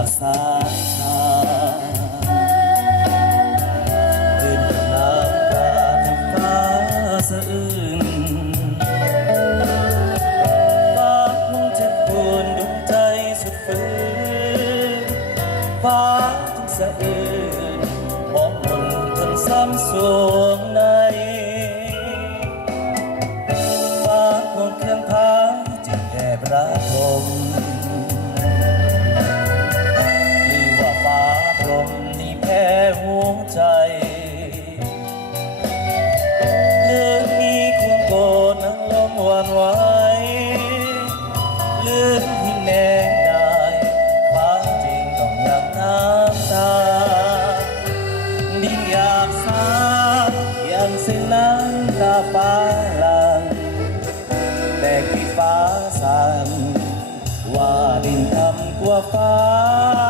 ากสายชาลื่นน้ำตาทั้งฟ้าสะอื้นปากมุ่งเจ็บปวดดวงใจสุดฝืนฟ้าถึงสะอื้นมองมนทนซ้ำสวงในฟ้าคงเครื่องพายจึงแก่ประทมหัวใจเรื่องนี้ควงโกรธนั่งลมหวั่นไหวเรื่องที่แน่ได้ความจริงต้องอย่างน้ำตาดิ้นอยากสาอย่างเส้นน้ำตาฟ้าหลังแต่ที่ฟ้าสั่นว่าดินทำกว่าฟ้า